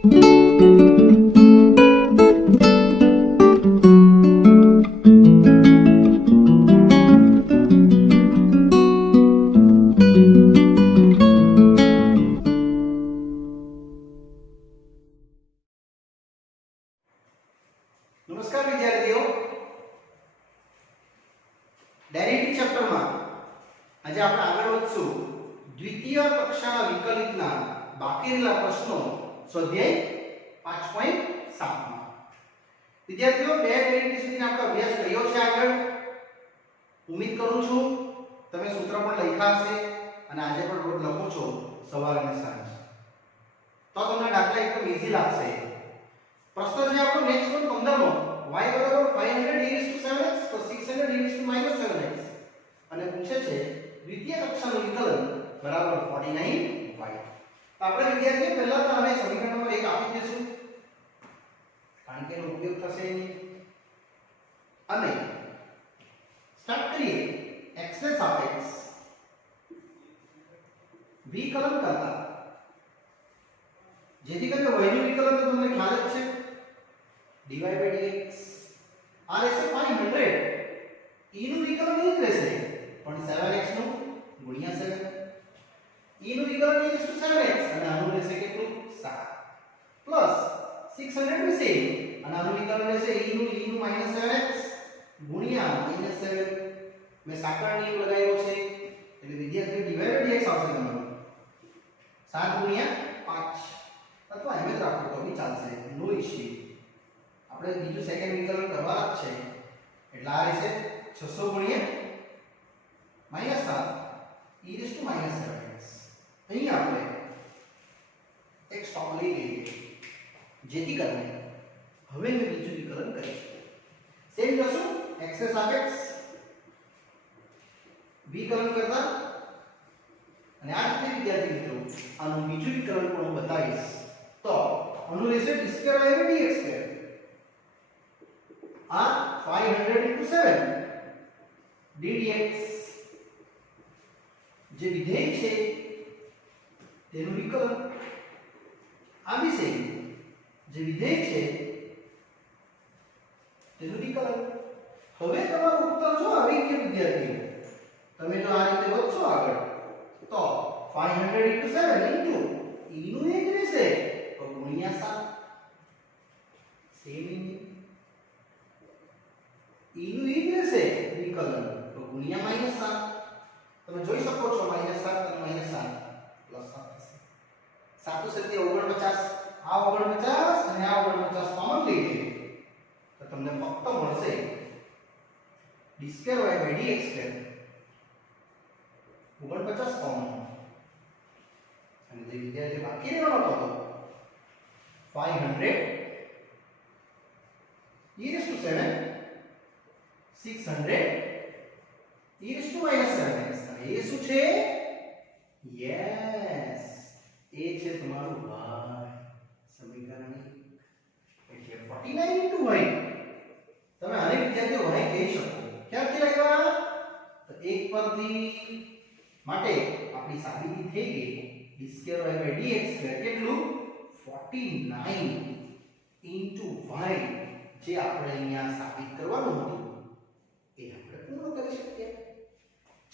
નમસ્કાર વિદ્યાર્થીઓ, ડેરિવેટિવ ચેપ્ટરમાં આજે આપણે આગળ વધશું. દ્વિતીય કક્ષાના વિકલિતના બાકી રહેલા પ્રશ્નો સ્વાધ્યાય 5.7માં. વિદ્યાર્થીઓ, બે ડેરિવેટિવ સુધીનો આપણે અભ્યાસ કર્યો છે. આગળ ઉમ્મીદ કરું છું તમે સૂત્ર પણ લખ્યા હશે અને આજે પણ રોજ લખો છો સવાર અને સાંજ, તો તમને દાખલા એકદમ ઈઝી લાગશે. પ્રશ્ન છે આપણો નેક્સ્ટ વન 15મો, y બરાબર 500 e to 7x plus 600 e to -7x અને પૂછે છે દ્વિતીય કક્ષાનું વિકલન બરાબર 49y. તો આપણે વિદ્યાર્થીઓ પહેલા તો આને સમીકરણ નંબર 1 આપી દઈશું કારણ કે એનો ઉપયોગ થશે નહીં અને સ્ટાર્ટ કરીએ. x ને સાપેક્ષ વિકલન કરતા, જેથી કરીને y નું વિકલન તો તમને ખ્યાલ જ છે, dy by dx આ રહેશે 500, e નું વિકલન એ જ રહેશે પણ 7x નું ગુણ્યા 7, e નું વિકલન e to 7x અને આનું રહેશે કેટલું 7 પ્લસ 600 વિશે અને આનું વિકલન રહેશે e નું -7x ગુણ્યા -7. મેં સાકળ નિયમ લગાવ્યો છે એટલે વિદ્યાર્થીઓ dy by dx આવશે તમારું 7 ગુણ્યા 5 અથવા એમ જ રાખો તો બી ચાલશે, નો ઇશ્યુ. આપણે બીજું સેકન્ડ વિકલન કરવાના જ છે એટલે આ રહેશે 600 ગુણ્યા -7 e to -7x. અહીં આપણે એક સ્ટોપ લઈ લઈએ જેથી કરીને હવે મેં બીજું વિકલન કરીશું. સેમ કરશું, x ને સાપેક્ષ વિકલન કરતા અને આ રીતે વિદ્યાર્થી મિત્રો આનું બીજું વિકલન પણ હું બતાવીશ. તો આનું રહેશે d2y by dx2 આ 500 into 7 ddx જે વિધેય છે તેનું વિકલન, આ વિશે જે વિધેય છે તેનું વિકલન. હવે તમારું ઉત્તર જો આવી ગયું વિદ્યાર્થીઓ, તમે જો આ રીતે વધશો આગળ તો 500 into 7 into e નું એ જ રહેશે તો ગુણ્યા 7 સેમ e નું એ જ રહેશે વિકલન તો ગુણ્યા -7. તમે જોઈ શકો છો -7 અને -7 પ્લસ 7 થશે. 7 સાથે 49, આ 49 અને આ 49 કોમન લઈ લે તો તમને ફક્ત મળશે d2y by dx2 49 કોમન અને જે વિદ્યાર્થી બાકી રહેવાનો હતો 500 e to 7 600 e to -7x અને એ શું છે? યસ, એ છે તમારું y સમીકરણ એટલે 49 into y. તમે આને વિદ્યાર્થીઓ y કહી શકો. ક્યાંથી લાવ્યા? તો એક પરથી માટે આપણી સાબિતી થઈ ગઈ d2y by dx2 કેટલું 49 into y જે આપણે અહીંયા સાબિત કરવાનું હતું એ આપણે પૂર્ણ કરી શકીએ.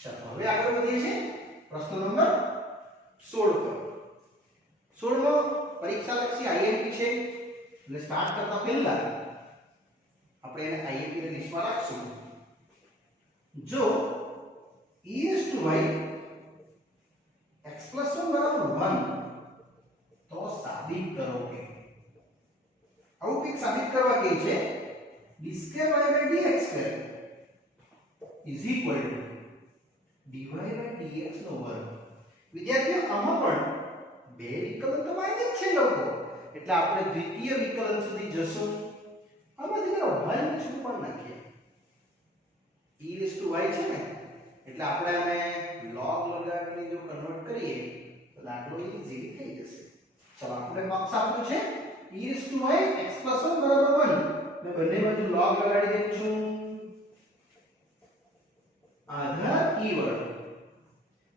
ચાલો હવે આગળ વધીએ છીએ પ્રશ્ન નંબર 16 પર. 16મો પરીક્ષાલક્ષી IMP છે એટલે સ્ટાર્ટ કરતા પહેલા આપણે એને IMP ની લિસ્ટમાં રાખશું. જો e to y x plus 1 બરાબર 1 તો સાબિત કરો કે આવું કંઈક સાબિત કરવા કે છે d2y by dx2 is equal to dy by dx નો વર્ગ. વિદ્યાર્થીઓ આમાં પણ બે વિકલન તો માન્ય જ છે લોકો એટલે આપણે દ્વિતીય વિકલન સુધી જશું. આમાંથી જરા y ને છૂપણ નાખીએ. e to y છે ને એટલે આપણે આને log લગાવીને જો કન્વર્ટ કરીએ તો દાખલો ઈઝીલી થઈ જશે. ચાલો આપણે બોક્સ આપ્યું છે e to y x plus 1 બરાબર 1. મેં બંને બાજુ log લગાડી દઉં છું. આધાર e વર્ગ.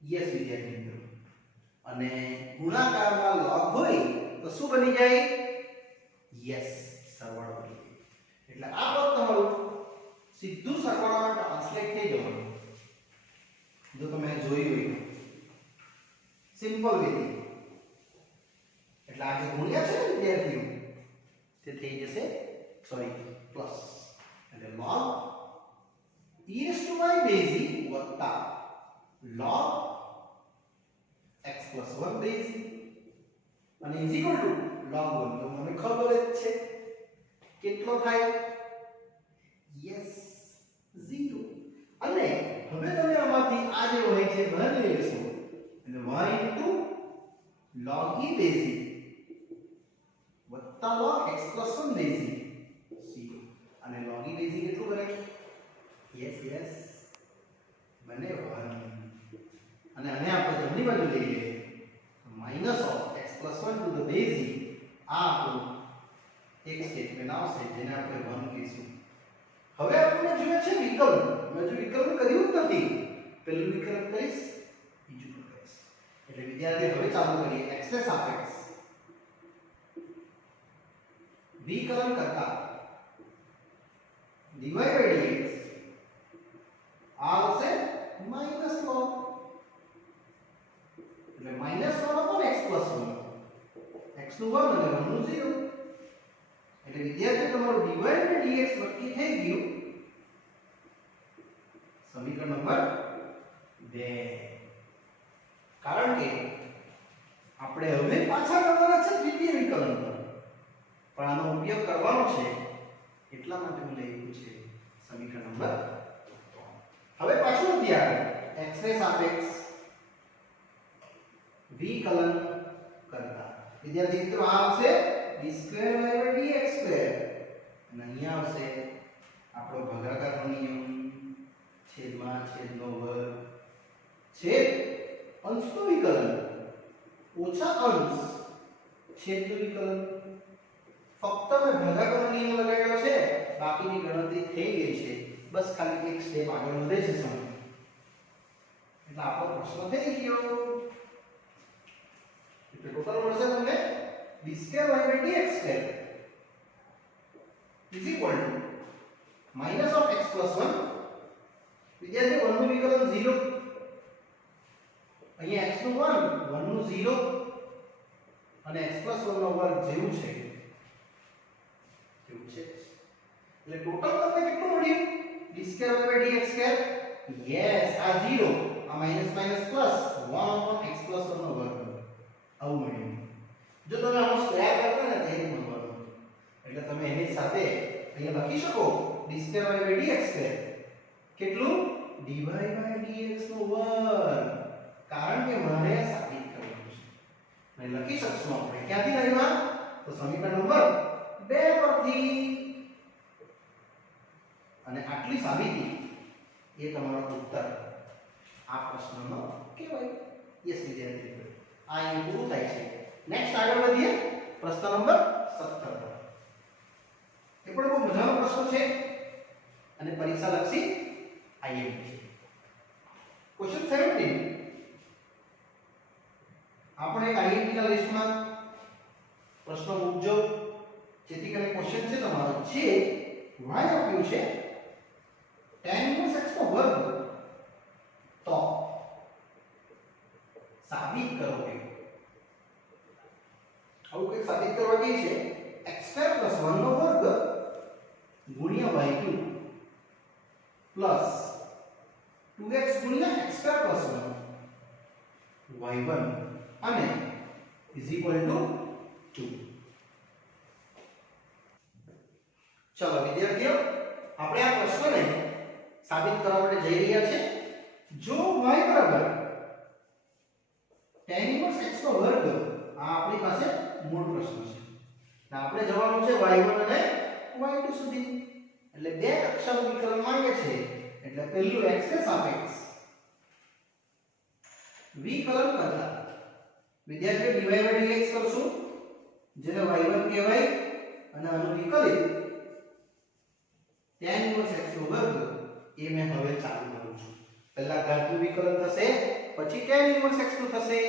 યસ વિદ્યાર્થી મિત્રો, અને ગુણાકારમાં log હોય તો શું બની જાય? યસ, સરવાળો બની જાય. એટલે આ પદ તમારું સીધું સરવાળામાં ટ્રાન્સલેટ થઈ જવાનું. જો તમે જોયું હોય સિમ્પલ વેથી, એટલે આ જે ગુણ્યા છે ને વિદ્યાર્થીઓ, તે થઈ જશે સોરી પ્લસ, એટલે log e raised to y base e વત્તા log x plus 1 base e અને ઇઝ ઇક્વલ ટુ log 1. તો મને ખબર જ છે કેટલો થાય? યસ, 0. અને હવે તમે આમાંથી આ જે હોય છે બહાર લઈ લેશો, એટલે y into log e base e વત્તા log x plus 1 base e 0. અને log e base e કેટલું બને? યસ, બને 1. અને આને આપણે જમણી બાજુ લઈએ, minus of x plus 1 to the base e, આ આપણું એક સ્ટેટમેન્ટ આવશે જેને આપણે 1 કહીશું. હવે આપણે જોઈએ છે વિકલ્પ. મેં જો વિકલ્પ કર્યું જ નથી, પહેલું વિકલ્પ કરીશ, બીજું કરીશ. એટલે વિદ્યાર્થી હવે ચાલુ કરીએ. x ને સાપેક્ષ વિકલન કરતા dy by dx આ આવશે minus log, એટલે minus 1 upon x plus 1, x નું 1 અને 1 નું 0. એટલે વિદ્યાર્થી તમારું dy by dx નક્કી થઈ ગયું. સમીકરણ નંબર 2. કારણ કે આપણે હવે પાછા કરવાના છે દ્વિતીય વિકલન પર, પણ આનો ઉપયોગ કરવાનો છે એટલા માટે હું લખ્યું છે સમીકરણ નંબર 3. હવે પાછું નથી આવે x ને સાપેક્ષ વિકલન કરતા વિદ્યાર્થી મિત્રો આ આવશે d2y/dx2 અને અહીંયા આવશે આપણો ભાગાકારનો નિયમ છેદમાં છેદનો વર્ગ છેદ અંશનું વિકલન ઓછા અંશ છેદનું વિકલન. ફક્ત મેં ભાગાકારનો નિયમ લગાવ્યો છે, બાકીની ગણતરી થઈ ગઈ છે. બસ ખાલી એક સ્ટેપ આગળ વધે છે સમય, એટલે આપણો પ્રશ્ન થઈ ગયો. એટલે ટોટલ મળશે તમને d2y/dx2 is equal to minus of x plus 1. વિદ્યાર્થી 1 નું વિકલન 0, અહીંયા x નું 1 1 નું 0 અને x plus 1 નો વર્ગ જેવું છે એવું છે. એટલે ટોટલ તમને કેટલું મળ્યું? d2y/dx2. યસ, આ 0 આ minus minus plus 1 upon x plus 1 નો વર્ગ આવું મળ્યું. જો તમે આનો સ્ક્વેર કરતા ને તો એ મળવાનું, એટલે તમે એની સાથે અહીંયા લખી શકો d2y/dx2 કેટલું? dy by dx નો વર્ગ, કારણ કે મારે સાબિત કરવાનું છે. અને લખી શકશું આપણે ક્યાંથી લાવ્યા? તો સમીકરણ નંબર 2 પરથી. અને આટલી સાબિતી એ તમારો ઉત્તર આ પ્રશ્નનો કહેવાય. યસ વિદ્યાર્થી મિત્રો, આ અહીં પૂરું થાય છે. નેક્સ્ટ આગળ વધીએ પ્રશ્ન નંબર 17 પર. એ પણ બહુ મજાનો પ્રશ્ન છે અને પરીક્ષા લક્ષી IMP છે. ક્વેશ્ચન 17. આપણે એક IMP ના લિસ્ટમાં પ્રશ્નો મૂકજો, જેથી કરીને ક્વેશ્ચન છે તમારો જે y આપ્યું છે tan inverse x નો વર્ગ, તો સાબિત કરો કે આવું કંઈક સાબિત કરવા દે છે x2 + 1 નો વર્ગ ગુણ્યા y2 પ્લસ 2x ગુણ્યા x2 + 1 y1 અને ઇઝ ઇક્વલ ટુ 2. ચલો વિદ્યાર્થીઓ, આપણે આ પ્રશ્નને સાબિત કરવા માટે જઈ રહ્યા છે. જો y બરાબર tan inverse x નો વર્ગ, આ આપણી પાસે મૂળ પ્રશ્ન છે. આપણે જવાનું છે y1 અને y2 સુધી. એટલે બે કક્ષાનું વિકલન માંગે છે, એટલે પહેલું x ને સાપેક્ષ વિકલન કરતા વિદ્યાર્થીઓ dy by dx કરશું, જેને y1 કહેવાય, અને આનું વિકલિત tan inverse x નો વર્ગ એ મેં હવે ચાલુ કરું છું. પહેલા ઘાતનું વિકલન થશે, પછી tan inverse x નું થશે.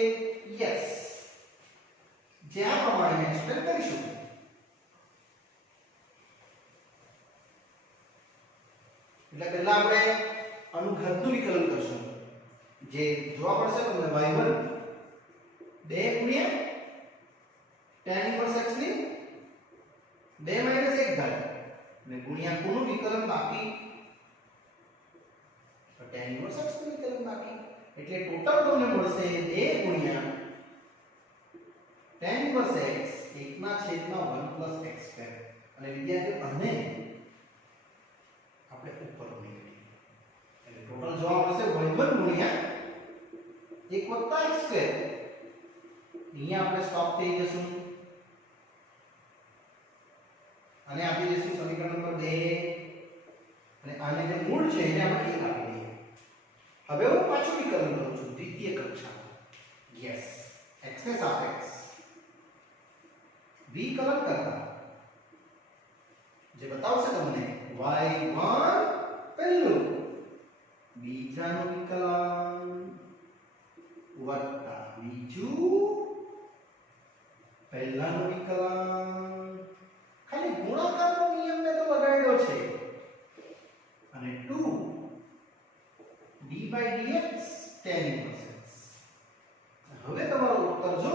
યસ, જે આ પ્રમાણે એક્સપ્લેન કરીશું. એટલે પહેલા આપણે અનુઘાતનું વિકલન કરશું. જે જોવા પડશે તમને y1 2 ગુણ્યા tan inverse x ની 2 માઈનસ 1 ઘાત અને ગુણ્યા કોનું વિકલન બાકી તો tan inverse x નું વિકલન બાકી. એટલે ટોટલ તમને મળશે 2 ગુણ્યા tan inverse x 1/1 x square. અને વિદ્યાર્થીઓ આને આપણે ઉપર ઉમેરીએ એટલે ટોટલ જવાબ આવશે y1 ગુણ્યા 1 x સ્ક્વેર. અહીંયા આપણે સ્ટોપ થઈ જશું અને આપી દઈશું સમીકરણ નંબર 2 અને આને જે મૂળ છે એને આપણે 1 આપી દઈએ. હવે હું પાછું વિકલન કરું છું દ્વિતીય કક્ષામાં. યસ, x ને સાપેક્ષ વિકલન કરતા જે બતાવશે તમને y1 પહેલું બીજાનું વિકલન વત્તા બીજું પહેલાનું વિકલન. ખાલી ગુણાકારનો નિયમ મેં તો લગાડ્યો છે અને 2 d/dx tan inverse x. હવે તમારો ઉત્તર જો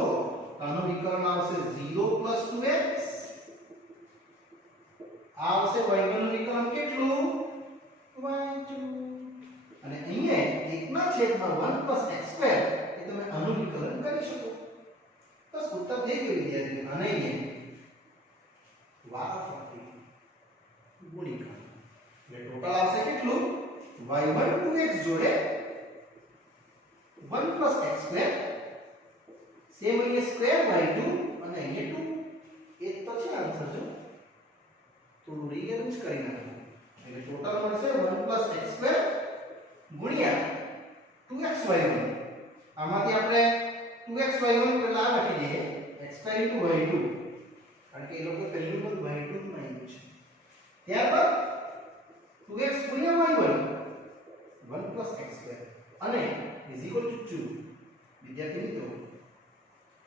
આનું વિકલન આવશે 0 + 2x. આ આવશે y1 નું વિકલન કેટલું y2 અને અહીંયા 1/1 + x2 એ તમે આનું વિકલન કરી શકો. બસ ઉત્તર થઈ ગયો વિદ્યાર્થીઓ. અને અહીંયા વારાફરતી ગુણિકા એટલે ટોટલ આવશે કેટલું y1 2x જોડે 1 + x2 સેમ અહીંયા સ્ક્વેર y2 અને અહીંયા 2. એ તો છે આન્સર. જો થોડું રીઅરેન્જ કરી નાખો એટલે ટોટલ મળશે 1 + x2 ગુણ્યા 2xy1. આમાંથી આપણે 2xy1 પહેલા આ લખી દઈએ x2 * y2 કારણ કે એ લોકો પહેલું પદ y2 નું માન્યું છે. ત્યારબાદ 2x ગુણ્યા y1 1 + x2 અને = 2. વિદ્યાર્થી મિત્રો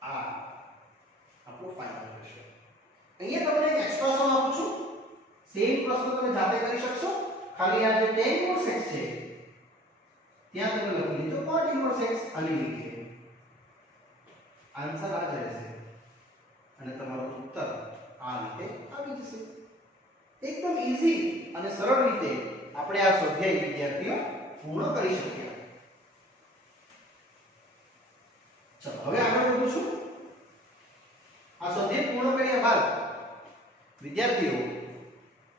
આ આપણો ફાઇનલ રહેશે. અહીંયા તમને એક એક્સ્ટ્રા સમ આપું છું. સેમ પ્રશ્ન તમે જાતે કરી શકશો. ખાલી આ જે tan inverse x છે ત્યાં તમે લખી લીધો cot inverse x અને લીધે આન્સર આ જ રહેશે અને તમારો ઉત્તર આ રીતે આવી જશે. એકદમ ઈઝી અને સરળ રીતે આપણે આ સ્વાધ્યાય વિદ્યાર્થીઓ પૂર્ણ કરી શક્યા. ચલો હવે આગળ વધું છું. આ સ્વાધ્યાય પૂર્ણ કર્યા બાદ વિદ્યાર્થીઓ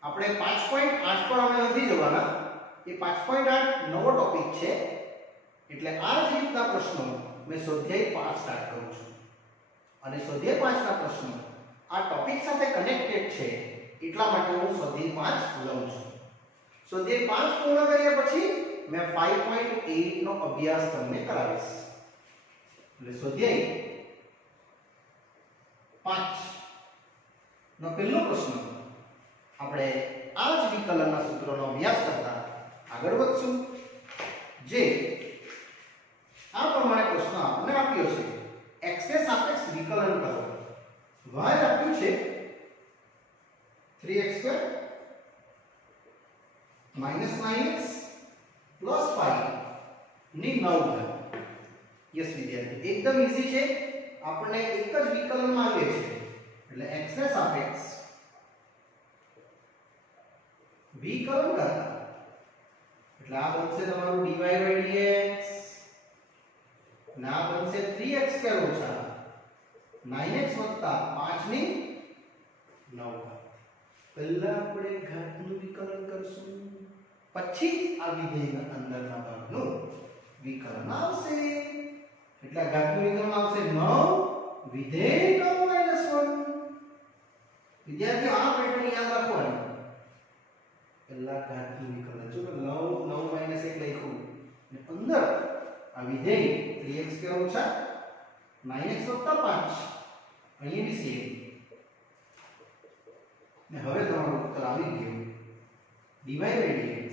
આપણે 5.8 પર અમે નથી જવાના. એ 5.8 નવો ટોપિક છે એટલે આ જ રીતના પ્રશ્નો મેં સ્વાધ્યાય 5 સ્ટાર્ટ કરું છું અને સ્વાધ્યાય 5 ના પ્રશ્નો આ ટોપિક સાથે કનેક્ટેડ છે એટલા માટે હું સ્વાધ્યાય 5 લઉં છું. સ્વાધ્યાય 5 પૂર્ણ કર્યા પછી મેં 5.8 નો અભ્યાસ તમને કરાવીશ. એટલે સ્વાધ્યાય 5 નો પહેલો પ્રશ્ન આપણે આ જ વિકલનના સૂત્રોનો અભ્યાસ કરતા આગળ વધશું. જે આ પ્રમાણે પ્રશ્ન આપણને આપ્યો છે x ને સાપેક્ષ વિકલન કરો. y આપ્યું છે 3x2 - 9x + 5 ની 9 ઘાત. યસ વિદ્યાર્થી એકદમ ઈઝી છે. આપણને એક જ વિકલન માંગે છે એટલે x ને સાપેક્ષ વિકલન કરતા એટલે આ બનશે તમારું dy/dx અને આ બનશે 3x2 - 9x + 5 ની 9 ઘાત. પહેલા આપણે ઘાતનું વિકલન કરશું પછી આ વિધેયના અંદરના ભાગનું વિકલન આવશે. એટલે ઘાતનું વિકલન આવશે 9 વિધેય 9 - 1. વિદ્યાર્થીઓ આ પેટર્ન યાદ રાખવાની. પહેલા ઘાતનું વિકલન જો 9 1 લખ્યું અને અંદર આ વિધેય 3x2 - 9x + 5 અહીં બી સેમ. ને હવે તમારો ઉત્તર આવી ગયો dy/dx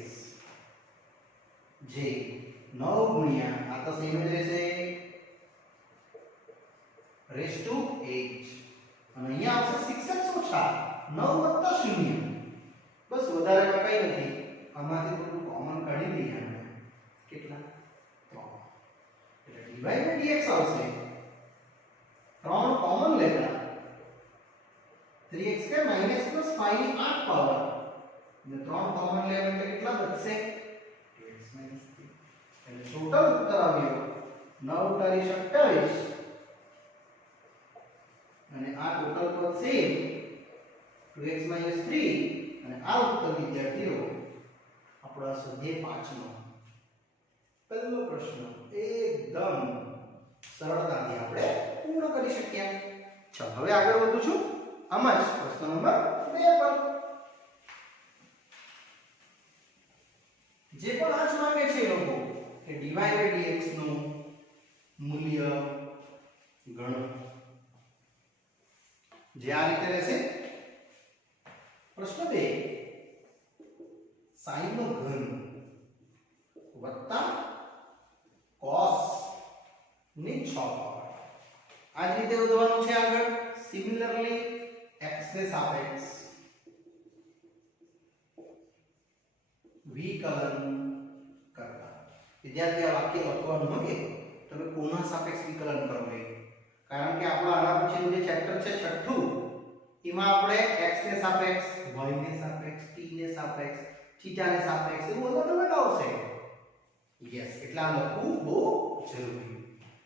જે 9 ગુણ્યા આ તો સેમ જ રહેશે રેસ ટુ 8 અને અહીંયા આવશે 6x ઓછા 9 વત્તા 0 બસ વધારેમાં કંઈ નથી આમાંથી થોડું કોમન કાઢી દઈએ આપણે કેટલા 3 એટલે dy by dx આવશે 3 કોમન લેતા 3x કે માઈનસ પ્લસ 5 ની 8 પાવર અને 3 કોમન લેવા એટલે કેટલા બચશે 2x 3 એટલે ટોટલ ઉત્તર આવ્યો 9 તારી 27 અને આ ટોટલ પદ સેમ 2x 3 અને આ ઉત્તર વિદ્યાર્થીઓ આપણો સ્વાધ્યાય 5 નો પહેલો પ્રશ્ન એકદમ સરળતાથી આપણે પૂર્ણ કરી શક્યા. ચાલો હવે આગળ વધું છું આમાં જ પ્રશ્ન નંબર 2 પર જે પણ આજ માંગે છે એ લોકો કે dy by dx નું મૂલ્ય ગણો જે આ રીતે રહેશે. પ્રશ્ન 2 sin નો ઘન વત્તા cos ની 6 પાવર આ જ રીતે વધવાનું છે આગળ. સિમિલરલી x ને સાપેક્ષ વિકલન કરતા વિદ્યાર્થી આ વાક્ય લખવાનું હોય તમે કોના સાપેક્ષ વિકલન કરો એ કારણ કે આપણો આના પછીનું જે ચેપ્ટર છે છઠ્ઠું એમાં આપણે x ને સાપેક્ષ y ને સાપેક્ષ t ને સાપેક્ષ થીટા ને સાપેક્ષ એવું અલગ અલગ આવશે. યસ એટલે આ લખવું બહુ જરૂરી.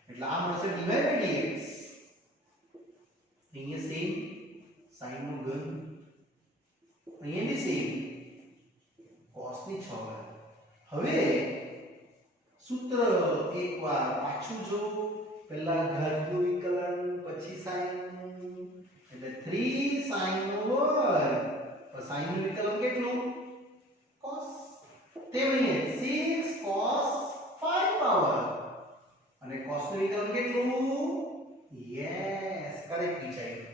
એટલે આ મળશે dy by dx અહીંયા સેમ sin નો ઘન અહીંયા બી સેમ cos ની 6 ઘાત. હવે સૂત્ર એકવાર પાછું જો પહેલા ઘાતનું વિકલન પછી sin એટલે 3 sin નો વર્ગ તો sin નું વિકલન કેટલું cos તે બને 6 cos 5 પાવર અને cos નું વિકલન કેટલું યસ કરેક્ટ વિચાર્યું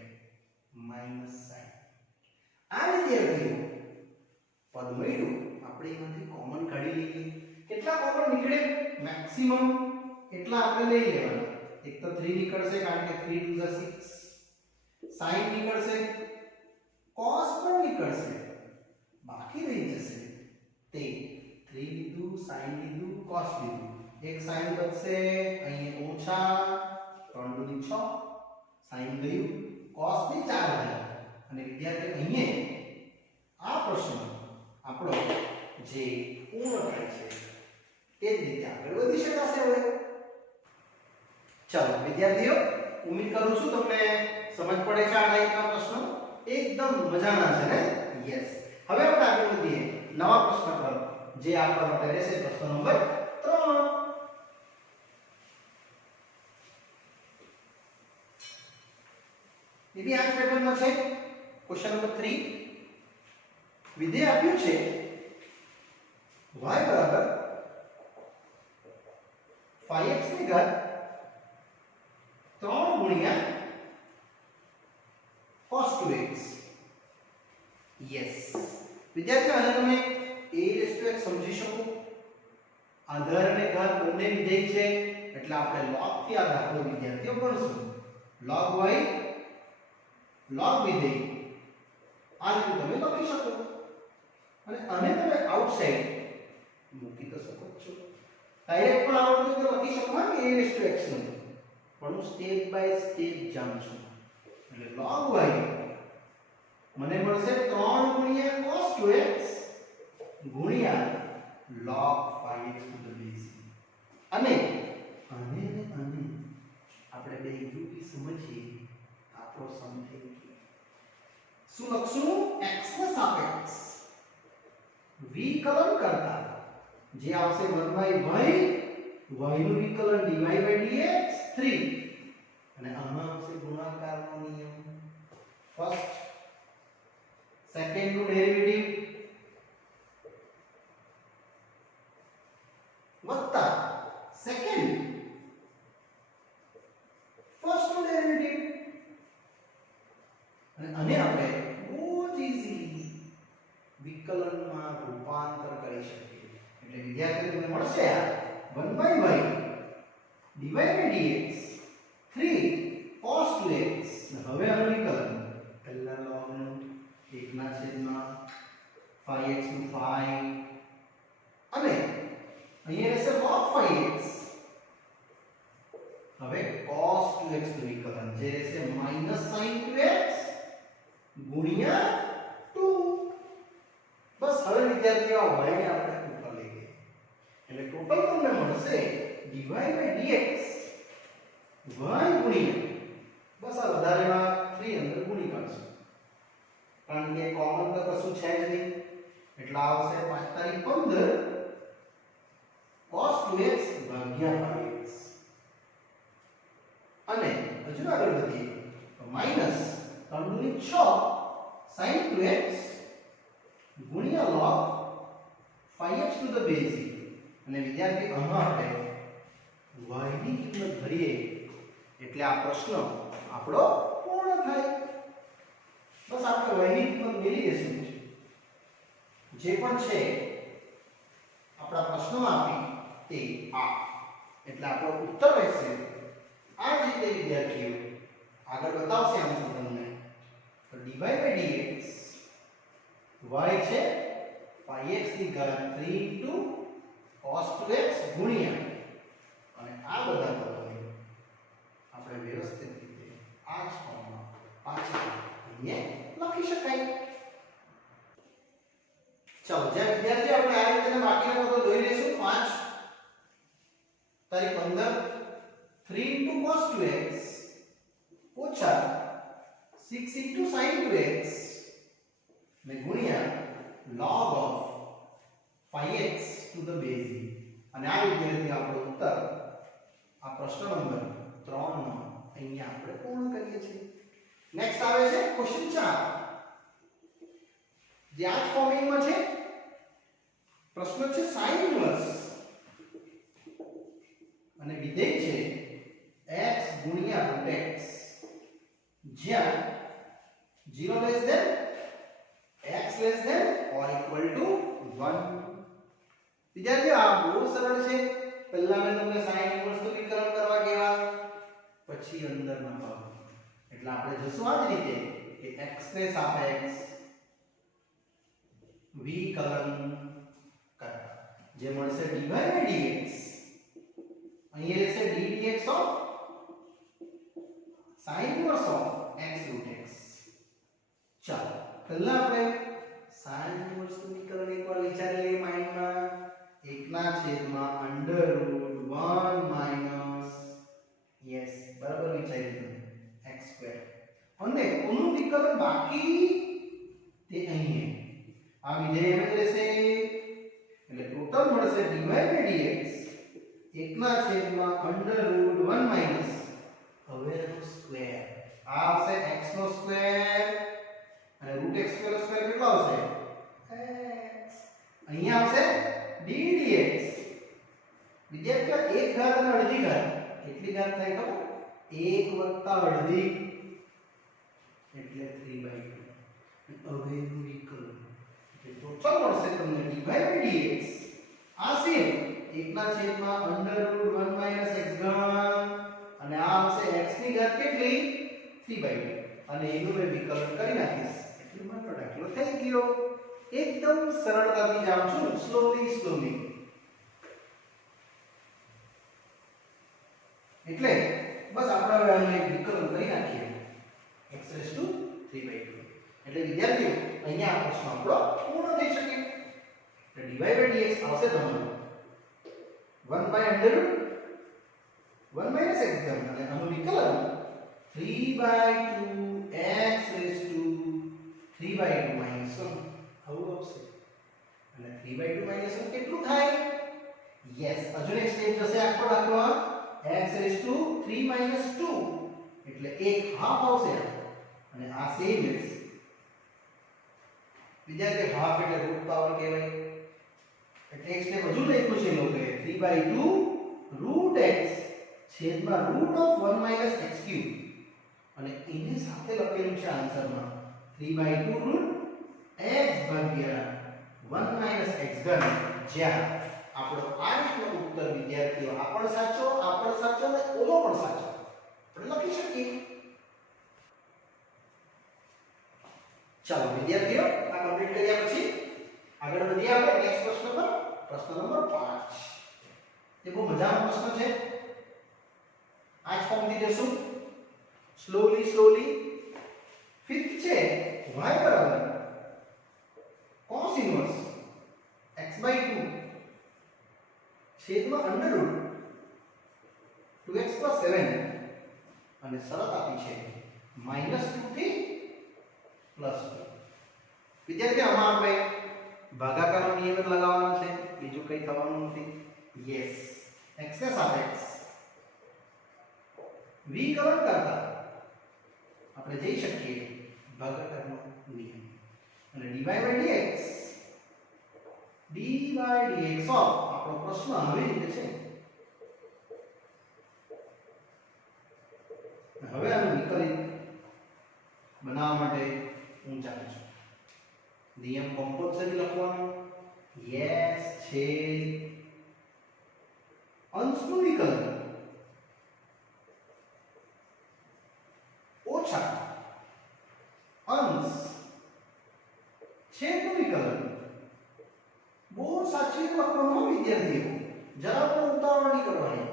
માઈનસ sin. આ વિદ્યાર્થીઓ પદ મળ્યું આપણે એમાંથી કોમન કાઢી લઈએ. કેટલા કોમન નીકળે મેક્સિમમ એટલા આપણે લઈ લેવાના. એક તો 3 નીકળશે કારણ કે 3 2 6 sin નીકળશે cos પણ નીકળશે બાકી રહી જશે તે 3 લીધું sin લીધું cos લીધું એક sin બચશે અહીં ઓછા 3 2 6 sin ગયું cos ની 4 ગયા અને વિદ્યાર્થી અહીંયા આ પ્રશ્ન આપણો જે પૂર્ણ થાય છે તે જ રીતે આગળ વધી શકાશે. હવે ચાલો વિદ્યાર્થીઓ ઉમ્મીદ કરું છું તમને સમજ પડે છે આ ટાઈપના પ્રશ્નો એકદમ મજાના છે ને. યસ હવે આપણે આગળ વધીએ નવા પ્રશ્ન પર જે આપણા માટે રહેશે પ્રશ્ન નંબર 3. એ બી આ જ પેટર્નમાં છે. ક્વેશ્ચન નંબર 3 વિધેય આપ્યું છે y બરાબર 5x ની ઘાત 3 ગુણ્યા cos 2x. યસ વિદ્યાર્થીઓ આને તમે a⁻x સમજી શકો. આધાર અને ઘાત બંને વિધેય છે એટલે આપણે log થી આ દાખલો વિદ્યાર્થીઓ ગણશું. log y log વિધેય આ રીતે તમે લખી શકો અને આને તમે આઉટસાઇડ મૂકી તો શકો છો. ડાયરેક્ટ પણ આવડતું તો લખી શકો કે a⁻x નું પણ હું સ્ટેપ બાય સ્ટેપ જાણું છું. એટલે log y મને મળશે 3 ગુણ્યા cos 2x ગુણ્યા log 5x to the base. અને આપણે બે યુપી સમજીએ આપણો સમ થઈ ગયો. શું લખશું x ના સાપેક્ષ વિકલન કરતા જે આવશે 1/y y નું વિકલન dy by dx 3 અને આમાં આવશે ગુણાકારનો નિયમ. ફર્સ્ટ સેકન્ડ નું ડેરિવેટિવ વત્તા સેકન્ડ ફર્સ્ટ નું ડેરિવેટિવ અને આને આપણે બહુ જ ઈઝીલી વિકલનમાં રૂપાંતર કરી શકીએ. એટલે વિદ્યાર્થીઓ તમને મળશે આ 1/y dy by dx 3 cos 2x. હવે આનું વિકલન પહેલા log નું 1 ના છેદમાં 5x નું 5 અને અહીંયા રહેશે log 5x. હવે cos 2x નું વિકલન જે રહેશે -sin 2x ગુણ્યા 2. બસ હવે વિદ્યાર્થીઓ y ને આપણે ઉપર લઈ ગઈએ એટલે ટોટલ તમને મળશે dy dx y ગુણ્યા બસ આ વધારેમાં 3 અંદર ગુણી કાઢશું કારણ કે કોમન તો કશું છે જ નહીં એટલે આવશે 5 તારીખ 15 cos 2x ભાગ્યા 5x અને હજુ આગળ વધીએ તો માઈનસ 3 દુની 6 sin 2x ગુણ્યા log 5x to the base e. અને વિદ્યાર્થી આમાં આપણે y ની કિંમત ભરીએ એટલે આ પ્રશ્ન આપણો પૂર્ણ થાય. બસ આપણે y ની કિંમત મેળવી દેશું જે પણ છે આપણા પ્રશ્નમાં આપી તે આ એટલે આપણો ઉત્તર રહેશે આ જ રીતે વિદ્યાર્થીઓ આગળ બતાવશે આમ તમને તો dy dx y છે 5x ની ઘાત 3 into cos 2x ગુણ્યા અને આ બધા પદોને આપણે વ્યવસ્થિત રીતે આ જ ફોર્મમાં પાછા અહીંયા લખી શકાય. ચાલો જ્યાં વિદ્યાર્થીઓ આપણે આ રીતે બાકીના પદો જોઈ લઈશું 5 તારીખ 15 3 into cos 2x ઓછા 6 into sin 2x ને ગુણ્યા log of 5x to the base e. અને આ વિદ્યાર્થી આપણો ઉત્તર આ પ્રશ્ન નંબર 3 નો અહીંયા આપણે પૂર્ણ કરીએ છીએ. નેક્સ્ટ આવે છે ક્વેશ્ચન 4 જે આ ફોર્મેટમાં છે. પ્રશ્ન છે sin ઇન્વર્સ અને વિધેય છે x ગુણ્યા √x જ્યાં 0 less than x less than or equal to 1. વિદ્યાર્થીઓ આ બહુ સરળ છે. પહેલા મેં તમને sin ઇન્વર્સ નું વિકલન કરવા કહેવા પછી અંદરના ભાગ એટલે આપણે જશું આ જ રીતે કે x ને સાપેક્ષ વિકલન કરતા જે મળશે dy dx અહીં રહેશે d dx of sin inverse of x root x. ચાલો પહેલા આપણે sin inverse નું વિકલન એકવાર વિચારી લઈએ માઇન્ડમાં 1 ના છેદમાં √1 માઈનસ યસ બરાબર વિચારી લીધું x સ્ક્વેર અને કોનું વિકલન બાકી તે અહીં આ વિધેય એમ જ રહેશે એટલે ટોટલ મળશે dy dx 1 ના છેદમાં √1 માઈનસ હવે નો સ્ક્વેર આ આવશે x નો સ્ક્વેર અને √x સ્ક્વેર સ્ક્વેર કેટલો આવશે x અહીંયા આવશે d dx. વિદ્યાર્થીઓ એક ઘાત અને અડધી ઘાત કેટલી ઘાત થાય ખબર 1 વત્તા અડધી એટલે 3/2 હવે નું વિકલન એટલે ટોટલ મળશે તમને dy dx આ સેમ 1 ના છેદમાં √1 માઈનસ x ઘન અને આ આવશે x ની ઘાત કેટલી 3/2 અને એનું મેં વિકલન કરી નાખીશ એટલે મારો દાખલો થઈ ગયો. એકદમ સરળતાથી જાઉં છું સ્લોલી એટલે બસ આપણે હવે આને વિકલન કરી નાખીએ x raised to 3/2 એટલે વિદ્યાર્થીઓ અહીંયા આ પ્રશ્ન આપણો પૂર્ણ થઈ શકે. એટલે dy dx આવશે તમારું 1/√1 માઈનસ x ઘન અને આનું વિકલન 3/2 x raised to 3/2 માઈનસ 1 આવું આવશે અને 3/2 માઈનસ 1 કેટલું થાય યસ હજુ એક સ્ટેપ જશે આખો દાખલો x raised to 3 minus 2 એટલે 1 હાફ આવશે અને આ સેમ રહેશે. વિદ્યાર્થી હાફ એટલે રૂટ પાવર કહેવાય એટલે એક સ્ટેપ હજુ લખ્યું છે લોકોએ 3/2 √x છેદમાં √1 minus x cube અને એની સાથે લખેલું છે આન્સરમાં 3/2 √x ભાગ્યા 1 minus x ઘન જ્યાં આપણો આ રીતનો ઉત્તર વિદ્યાર્થીઓ આ પણ સાચો અને ઓલો પણ સાચો આપણે લખી શકીએ. ચાલો વિદ્યાર્થીઓ, આ કમ્પ્લીટ કર્યા પછી આગળ વધીએ આપણે નેક્સ્ટ પ્રશ્ન પર. પ્રશ્ન નંબર 5. એ બહુ મજાનો પ્રશ્ન છે. આ જ ફોર્મથી જશું સ્લોલી. ફિફ્થ છે y બરાબર cos ઇન્વર્સ x/2 છેદમાં અંડર રૂટ 2x + 7 અને શરત આપી છે -2 થી +2. વિદ્યાર્થી, આમાં આપણે ભાગાકારનો નિયમ જ લગાવવાનો છે, બીજું કંઈ થવાનું નથી. યસ, x ને સાપેક્ષ વિકલન કરતા આપણે જઈ શકીએ ભાગાકારનો નિયમ. અને dy/dx ઓફ આપણો પ્રશ્ન આવી રીતે છે. હવે આનું વિકલિત બનાવવા માટે હું ચાલું છું. નિયમ કમ્પલસરી લખવાનો. યસ છે અંશનું વિકલન ઓછા અંશ છેદનું વિકલન. બહુ સાચી રીતે લખવાનું વિદ્યાર્થીઓ, જરા પણ ઉતાવળ નહીં કરવાની.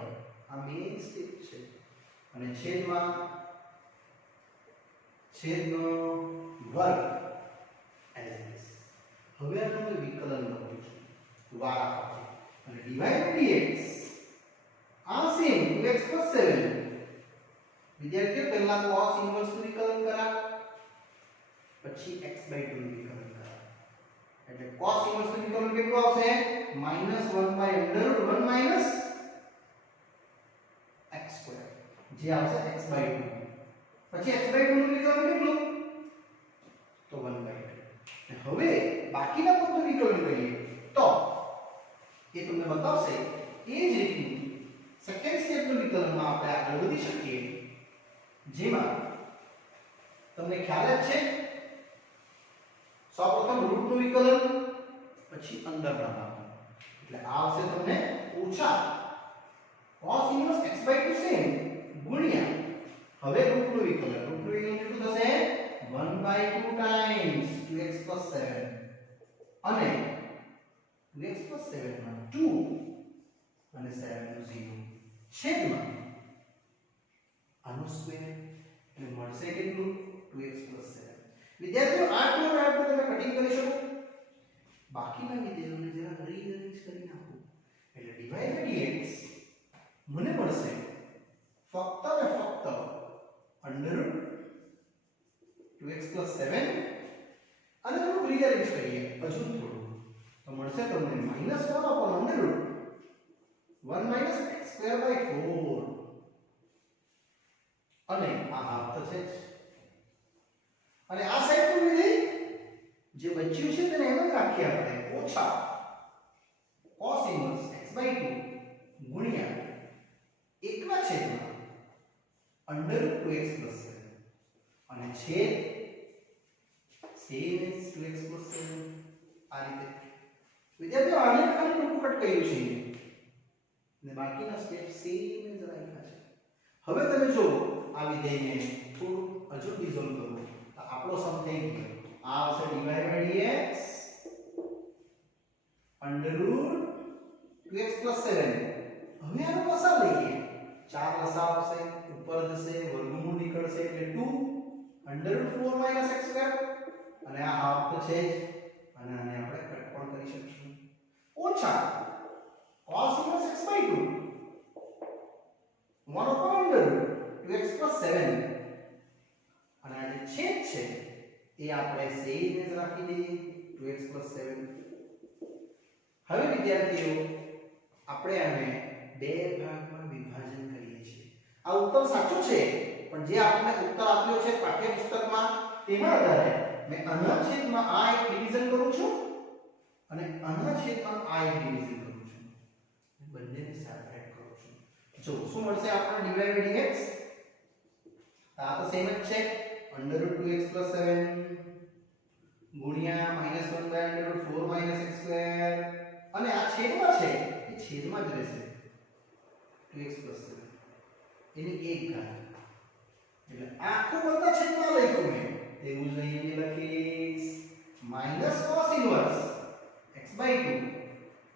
આ મેઇન સ્ટેપ છે. અને છેદમાં છેદનો વર્ગ એસ. હવે આનું વિકલન લખું છું વારાફરતી. અને dy/dx આ સેમ 2x + 7. વિદ્યાર્થીઓ, પહેલા cos ઇન્વર્સ નું વિકલન કરા, પછી x/2 નું વિકલન કરા. એટલે cos ઇન્વર્સ નું વિકલન કેટલું આવશે? -1/√1 - x², જે આવશે x/2. પછી x/2 નું વિકલન કેટલું? તો 1/2. હવે બાકીના પદનું વિકલન કરીએ તો એ તમને બતાવશે. એ જ રીતનું સેકન્ડ સ્ટેપનું વિકલનમાં આપણે આગળ વધી શકીએ, જેમાં તમને ખ્યાલ જ છે સૌપ્રથમ રૂટનું વિકલન, પછી અંદરના ભાગ. એટલે આ આવશે તમને ઓછા cos ઇન્વર્સ x/2 સેમ ગુણ્યા હવે રૂટનું વિકલન. રૂટનું વિકલન કેટલું થશે? 1/2 ટાઈમ્સ 2x + 7 અને 2x + 7 માં 2 અને 7 નું 0 છેદમાં આનો સ્ક્વેર. એટલે મળશે કેટલું? 2x + 7. વિદ્યાર્થીઓ, આ 2 અને આ 2 તમે કટિંગ કરી શકો. બાકીના વિધેયોને જરા રીઅરેન્જ કરી નાખો. એટલે dy/dx મને મળશે ફક્ત ને ફક્ત √2x + 7 અને થોડું રીઅરેન્જ કરીએ હજુ થોડું તો મળશે તમને -1/√1 - x²/4 અને આ હાફ થશે જ. અને આ સાઈડનું વિધેય જે બચ્યું છે તેને એમ જ રાખીએ આપણે ઓછા cos ઇન્વર્સ x/2 ગુણ્યા 1/√2x + 7 અને છેદ સેમ એઝ 2x + 7. આ રીતે વિદ્યાર્થીઓ, આને ખાલી ટૂંકું કટ કર્યું છે અને બાકીના સ્ટેપ સેમ જ રાખ્યા છે. હવે તમે જો આ વિધેયને થોડું હજુ ડિઝોલ્વ કરો તો આપણો સમ થઈ ગયો. આ આવશે dy/dx √2x + 7. હવે આનો લસાઅ લઈએ. 4 લસાઅ આવશે, ઉપર જશે, વર્ગમૂળ નીકળશે એટલે 2 √4 - x². અને આ હાફ તો છે જ, અને આને આપણે કટ પણ કરી શકીશું. ઓછા cos ઇન્વર્સ x/2 1/√2x + 7 અને આ જે છેદ છે એ આપણે સેમ જ રાખી દઈએ 2x + 7. હવે વિદ્યાર્થીઓ, આપણે આને બે ભાગમાં વિભાજન કરીએ છીએ. આ ઉત્તર સાચો છે, પણ જે આપણે ઉત્તર આપ્યો છે પાઠ્યપુસ્તકમાં તેના આધારે મેં આના છેદમાં આ એક ડિવિઝન કરું છું અને આના છેદમાં આ એક ડિવિઝન કરું છું. બંનેને સેપરેટ કરું છું. જો શું મળશે આપણને dy/dx? આ તો સેમ જ છે, √2x + 7 ગુણ્યા -1/√4 - x². અને આ છેદમાં છે એ છેદમાં જ રહેશે 2x + 7 એની 1 ઘાત. એટલે આખું બધા છેદમાં લખ્યું મેં એવું જ અહીં લખીશ માઈનસ cos ઇન્વર્સ x/2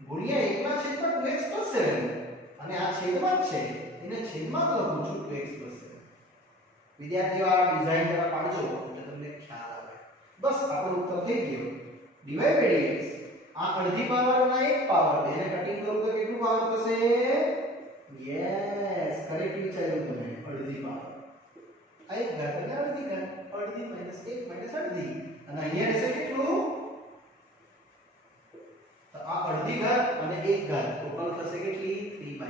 ગુણ્યા 1 ના છેદમાં 2x + 7 અને આ છેદમાં જ છે એને છેદમાં જ લખું છું 2x + 7 વિદ્યાર્થીઓ આ ડિઝાઇન જરા પાડજો એટલે તમને ખ્યાલ આવે બસ આપણો ઉત્તર થઈ ગયો dy/dx આ અડધી પાવર ના એક પાવર બેને કટિંગ કરું તો કેટલું પાવર થશે યસ કરેક્ટ વિચાર્યું તમે અડધી પાવર આ એક ઘાત અને અડધી ઘાત અડધી માઈનસ 1 માઈનસ અડધી અને અહીંયા રહેશે કેટલું તો આ અડધી ઘાત અને એક ઘાત ટોટલ થશે કેટલી 3/2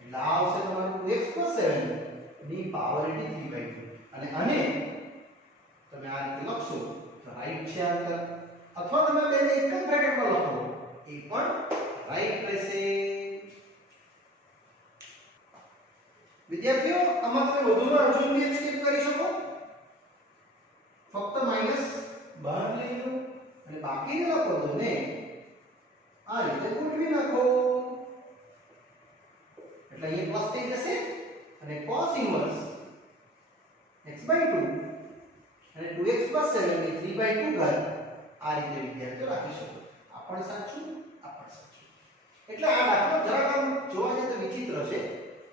એટલે આ આવશે તમારું 2x + 7 ની પાવર એટલે 3/2 અને આને તમે આ રીતે લખશો તો રાઈટ છે આન્સર અથવા તમે બેને એક જ બ્રેકેટમાં લખો એ પણ રાઈટ રહેશે વિદ્યાર્થીઓ આમાં તમે વધુમાં હજુ બી સ્ટેપ કરી શકો ફક્ત માઈનસ બહાર લઈ લો અને બાકીના પદોને આ રીતે ગોઠવી નાખો એટલે અહીંયા પ્લસ થઈ જશે અને cos ઇન્વર્સ x/2 અને 2x + 7 ની 3/2 ઘાત આ રીતે વિદ્યાર્થીઓ રાખી શકો આ પણ સાચું આ પણ સાચું એટલે આ દાખલો જરાક આમ જોવા જાય તો વિચિત્ર છે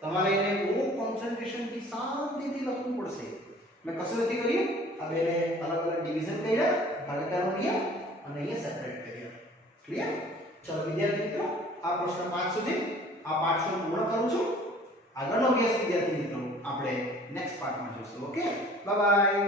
તમારે એને બહુ કોન્સન્ટ્રેશન થી શાંતિથી લખવું પડશે મેં કશું નથી કર્યું આ બેને અલગ અલગ ડિવિઝન કર્યા ભાગાકારનો નિયમ અને અહીંયા સેપરેટ કર્યા ક્લિયર ચલો વિદ્યાર્થી મિત્રો આ પ્રશ્ન 5 સુધી આ પાઠ હું પૂર્ણ કરું છું આગળનો અભ્યાસ વિદ્યાર્થી મિત્રો આપણે નેક્સ્ટ પાર્ટમાં જોઈશું ઓકે બાય બાય